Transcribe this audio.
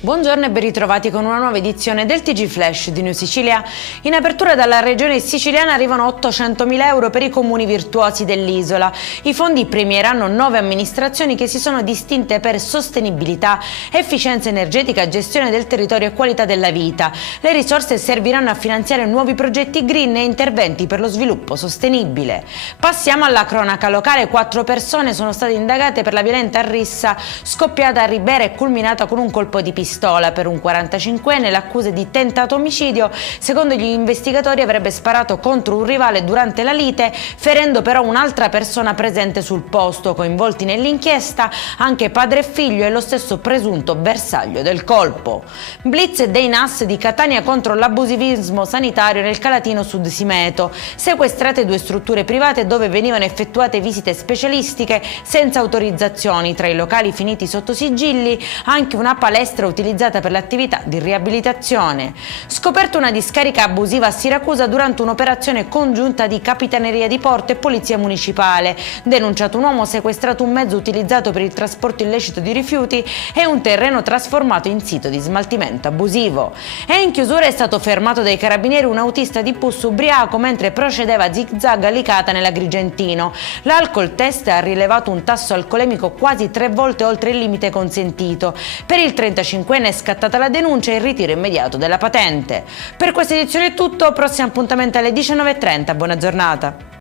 Buongiorno e ben ritrovati con una nuova edizione del TG Flash di New Sicilia. In apertura dalla regione siciliana arrivano 800.000 euro per i comuni virtuosi dell'isola. I fondi premieranno 9 amministrazioni che si sono distinte per sostenibilità, efficienza energetica, gestione del territorio e qualità della vita. Le risorse serviranno a finanziare nuovi progetti green e interventi per lo sviluppo sostenibile. Passiamo alla cronaca locale. 4 persone sono state indagate per la violenta rissa scoppiata a Ribera e culminata con un colpo di pistola. Per un 45enne l'accusa di tentato omicidio. Secondo gli investigatori avrebbe sparato contro un rivale durante la lite, ferendo però un'altra persona presente sul posto. Coinvolti nell'inchiesta anche padre e figlio e lo stesso presunto bersaglio del colpo. Blitz dei NAS di Catania contro l'abusivismo sanitario nel Calatino Sud Simeto. Sequestrate 2 strutture private dove venivano effettuate visite specialistiche senza autorizzazioni. Tra i locali finiti sotto sigilli anche una palestra utilizzata per l'attività di riabilitazione. Scoperta una discarica abusiva a Siracusa durante un'operazione congiunta di Capitaneria di Porto e Polizia Municipale. Denunciato un uomo sequestrato un mezzo utilizzato per il trasporto illecito di rifiuti e un terreno trasformato in sito di smaltimento abusivo. E in chiusura è stato fermato dai carabinieri un autista di bus ubriaco mentre procedeva zig-zag a Licata nell'Agrigentino. L'alcol test ha rilevato un tasso alcolemico quasi 3 volte oltre il limite consentito. Per il 35enne è scattata la denuncia e il ritiro immediato della patente. Per questa edizione è tutto, prossimo appuntamento alle 19:30, buona giornata.